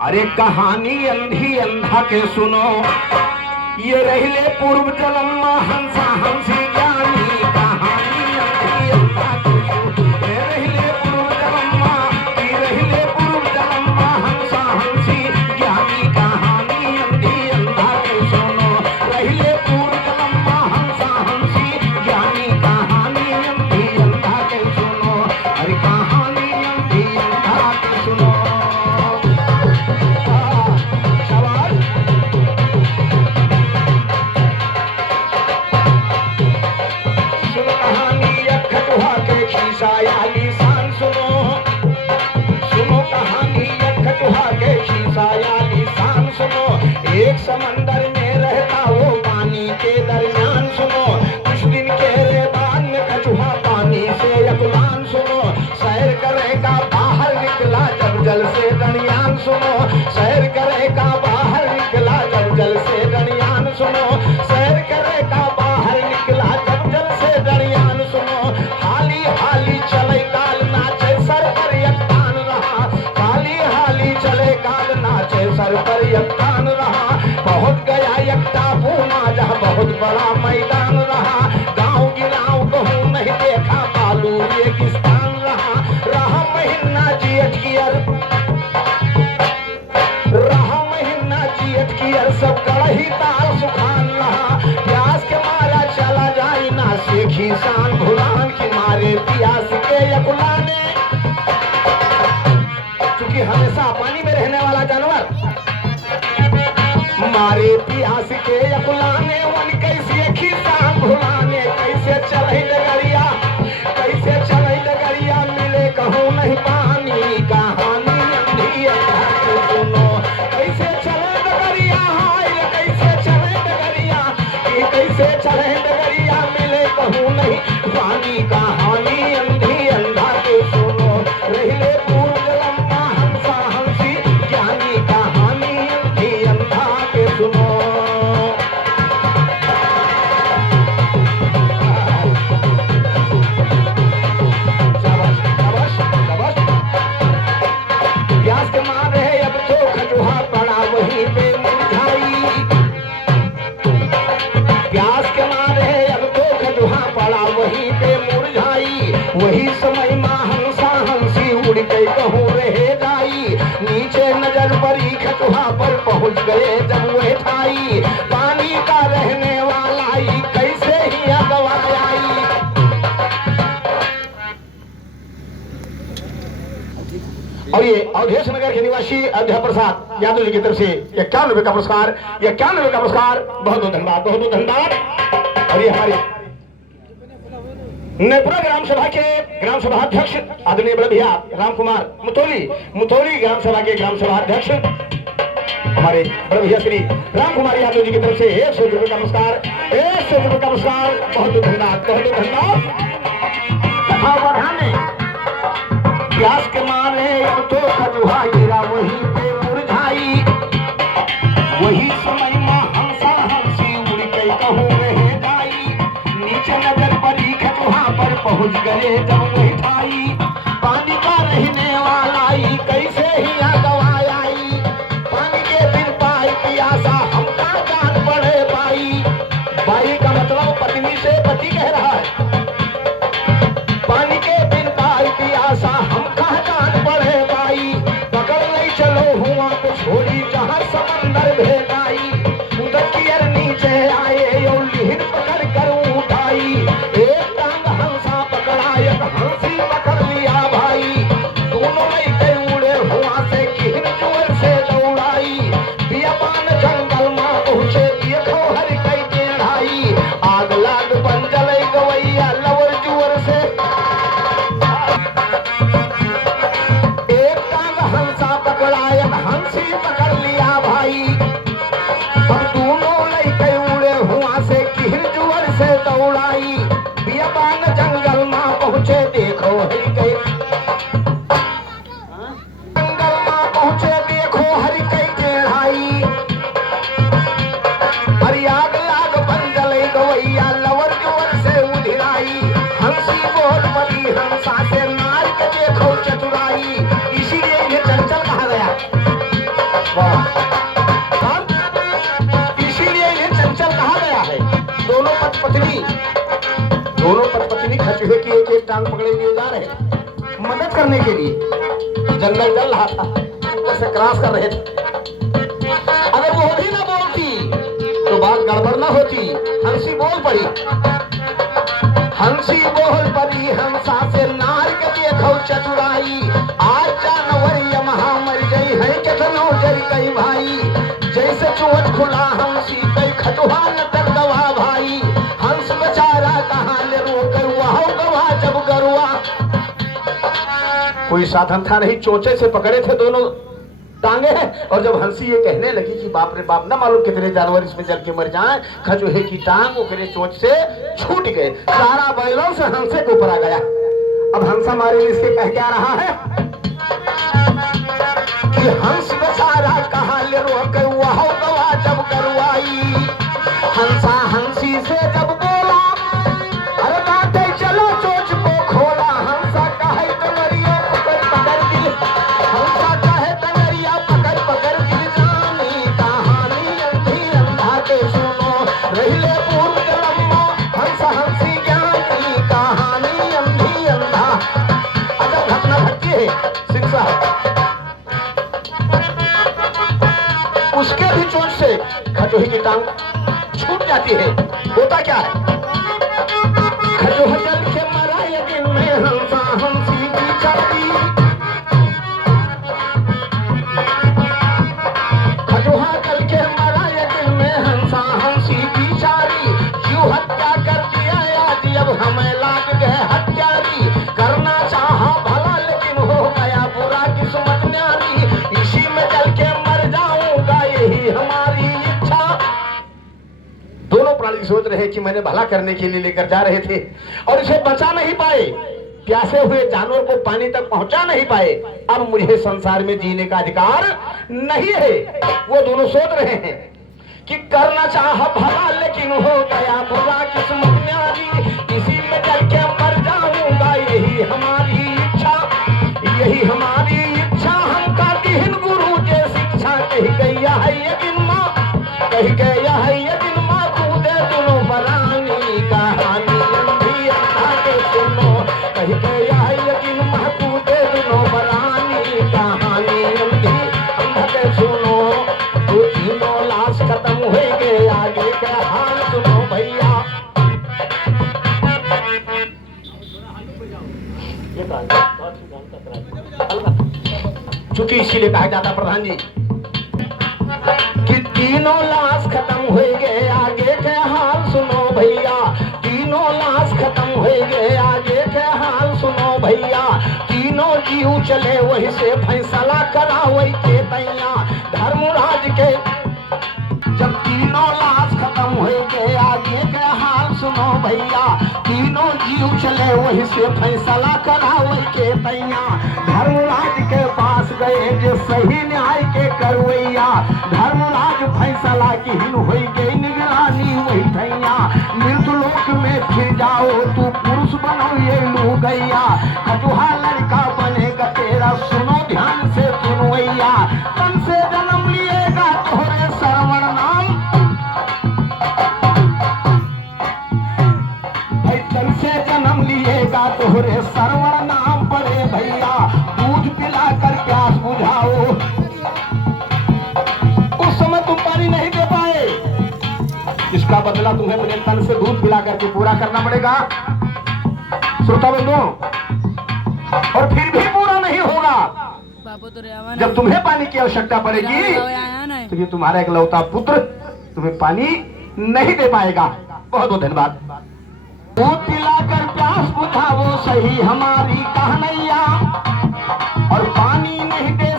अरे कहानी अंधी अंधा के सुनो, ये रहले पूर्व जन्म हंसा हंसी ज्ञानी। कहानी अंधी अंधा के सुनो, ये रहले पूर्व जन्म, ये रहले पूर्व जन्म हंसा हंसी ज्ञानी। कहानी अंधी अंधा के सुनो, रहले पूर्व जन्म हंसा हंसी ज्ञानी। कहानी अंधी अंधा के सुनो, अरे कहानी अंधी अंधा के सुनो। एक समंदर में रहता वो पानी के दरमियान सुनो, कुछ दिन के बाद में कछुआ पानी से अकुलान सुनो। सैर करेगा बाहर निकला जब जल से दरियान सुनो, सैर करेगा बाहर निकला जब जल से दरियान सुनो, सैर करेगा बाहर निकला जब जल से दरियान सुनो। हाली हाली चले काल नाचे सर पर यक्तान रहा, हाली हाली चले काल नाचे सर पर यक्तान रहा। बहुत गया एक टापू ना जहाँ बहुत बड़ा मैदान रहा, गांव गिराव कहूँ नहीं देखा बालू रेगिस्तान रहा। रहा महीना जियट कियर, रहा महीना जियट कियर सब कड़ही ताल सुखान रहा। प्यास के मारा चला जाए ना सीखी शान भुलान की मारे प्यास के यकुलाने। चूंकि हमेशा पानी में रहने वाला जानवर मारे प्यास के अकुलाने, वन कैसे खिसान भुलाने। कैसे चले डगरिया, कैसे चले डगरिया मिले कहूँ नहीं पानी। कहानी अंधी अंधा के सुनो, कैसे चले डगरिया, हाय कैसे चले डगरिया, कैसे चले डगरिया मिले कहूँ नहीं पानी। कहानी अंधी अंधा के सुनो, रहले पूर्व जन्म हंसा हंसी ज्ञानी। कहानी अंधी अंधा के सुनो। प्यास के मारे अब तो खजुहा पड़ा वहीं पे मुरझाई, प्यास के मारे अब तो खजुहा पड़ा वहीं पे मुरझाई। वही समय माँ हंसा हंसी उड़ गई कहूँ रह जाई। नीचे नजर पड़ी खजुहा पर पहुंच गए जब वह ठाई। पानी का रहने वाला ही कैसे ही अगवाई। और ये अवधेश नगर के निवासी अध्या प्रसाद यादव जी की तरफ से 51 का पुरस्कार, 51 का पुरस्कार। बहुत बहुत धन्यवाद, बहुत बहुत धन्यवाद। और ये हमारे नेपुरा ग्राम सभा के ग्राम सभा अध्यक्ष आदरणीय बड़े भैया राम कुमार मुतौली ग्राम सभा के ग्राम सभा अध्यक्ष हमारे बड़े भैया श्री राम कुमार यादव जी की तरफ से 100 रुपये का पुरस्कार, 100 रुपये का पुरस्कार। बहुत बहुत धन्यवाद, बहुत बहुत धन्यवाद। कथा बढ़ाने प्यास के मारे अब तो खजुहा गिरा वहीं पे मुरझाई। वही समय माँ हंसा हंसी उड़ गई कहूँ रह जाई। नीचे नजर पड़ी खजुहा पर पहुंच गए जब वही ठाई। पानी का रहने वाला ही कैसे ही अगवाई। पानी के बिन पाई पियासा हमका जान पड़े बाई। बाई का मतलब पत्नी से पति कह रहा है। पानी के बिन पाई पियासा हमका जान पड़े बाई। पकड़ नहीं चलो हुआ को छोड़ी जहाँ समंदर भेजाई। उधर कियर नीचे आए और लिहिर पकड़ कर उठाई। एक टांग हंसा पकड़ा एक हंसी पकड़ लिया भाई। दोनों लड़के उड़े हुआ से किहिर जुअर से दौड़ाई। बियाबान जंगल में पहुंचे देखो हर कई टेढ़ाई। आग लाग बन जले गवैया लवर जुअर से। एक टांग हंसा पकड़ा एक हंसी पकड़ लिया भाई। अब दोनों लड़के उड़े हुआ से किहिर जुअर से दौड़ाई। बियाबान जंगल में पहुंचे देखो हर कई, जंगल में पहुंचे देखो हर कई टेढ़ाई। हरी आग लाग बन जले गवैया लवर जुअर से उधिराई। हंसी बोल पड़ी हंसा से मार के देखो चतुराई। इसीलिए इन्हें चंचल कहा गया। इसीलिए इन्हें चंचल कहा गया है। दोनों पति-पत्नी खचुए की एक टांग पकड़े लिए जा रहे मदद करने के लिए। जंगल जल रहा था, ऊपर से क्रॉस कर रहे थे। अगर वो भी ना बोलती तो बात गड़बड़ ना होती। हंसी बोल पड़ी, हंसा से नार के देखो चतुराई। आज जानवर यमहा मर गई है कितनो जरी गई भाई। जैसे चोट खुला हंसी कई खटुहा न तर दवा भाई। हंस बेचारा कहाँ ले रोकर वहाँ गवा जब गरुआ। कोई साधन था नहीं, चोचे से पकड़े थे दोनों टांगे हैं। और जब हंसी ये कहने लगी कि बाप रे बाप, ना मालूम कितने जानवर इसमें जल के मर जाएं, खचुहे की टांग ओकरे चोंच से छूट गए। सारा बैलों से हंसे के ऊपर आ गया। अब हंसा मारे इसके कह क्या रहा है कि हंस बेचारा कहाँ ले रोकर वहाँ गवा जब गरुआई। हंसा हंसी से जब बोला, अरे बाटे चलो चोंच को खोला। हंसा कहे कमरिया पकड़ पकड़ दिल, हंसा कहे कमरिया पकड़ पकड़ दिल जानी। कहानी अंधी अंधा के सुनो रहिले पूर्व जन्म। हंसा हंसी ज्ञानी कहानी अंधी अंधा। अगर घटना घटती है सिंह साहब, उसके भी चोट से खचुही की टांग छूट जाती है। होता क्या है, खचुहा जल के मरा यज्ञ में हंसा हंसी की चाबी। खचुहा जल के मरा यज्ञ में हंसा हंसी की चारी। जीव हत्या कर दिया आज अब हमें लाग गए हत्यारी। करना चाहा भला लेकिन हो गया बुरा किस्मत न्यारी। इसी में जल के मर जाऊंगा यही हमारी इच्छा। दोनों प्राणी सोच रहे कि मैंने भला करने के लिए लेकर जा रहे थे और इसे बचा नहीं पाए। प्यासे हुए जानवर को पानी तक पहुंचा नहीं पाए। अब मुझे संसार में जीने का अधिकार नहीं है। वो दोनों सोच रहे हैं कि करना चाहा भला लेकिन हो गया बुरा किस्मत न्यारी। इसी में जल के मर जाऊंगा यही हमारी इच्छा, यही हमारी इच्छा। हम का दीन गुरु जे शिक्षा कही गैया है यज्ञ माँ, कही गया है यज्ञ माँ कूदे दोनों बरानी। कहानी अंधी अंधा के सुनो, कही गया है यज्ञ माँ कूदे दोनों बरानी। कहानी अंधी अंधा के सुनो, तो तीनों लाश खत्म हो गए आगे का हाल सुनो भैया। चूंकि इसीलिए कहा जाता प्रधान जी कि तीनों लाश खत्म हो गए आगे के हाल सुनो भैया। तीनों लाश खत्म हो गए आगे के हाल सुनो भैया। तीनों जीव चले वही से फैसला करा वही के तैया। धर्मराज के जब तीनों लाश खत्म हो गए आगे के हाल सुनो भैया। तीनों जीव चले वही से फैसला करा वही के तैया। धर्मराज के पास गए जो सही न्याय के करवैया। धर्मराज फैसला की हिन हो गई निगरानी वही भैया। मृतलोक में फिर जाओ तू पुरुष बनो ये लू गैया। खचुहा लड़का बनेगा तेरा सुनो ध्यान से सुनवैया। तन से जन्म लिएगा तोहरे श्रवण नाम, भाई तन से जन्म लिएगा तोहरे श्रवण नाम पड़े भैया। दूध पिला कर प्यास बुझाओ, उस समय तुम पानी नहीं दे पाए, इसका बदला तुम्हें अपने तन से दूध पिला करके पूरा करना पड़ेगा श्रोता बंधुओं। और फिर भी पूरा नहीं होगा। जब तुम्हें पानी की आवश्यकता पड़ेगी तो ये तुम्हारा इकलौता पुत्र तुम्हें पानी नहीं दे पाएगा। बहुत बहुत धन्यवाद। दूध पिलाकर प्यास बुझाओ सही हमारी कहानैया, और पानी नहीं दे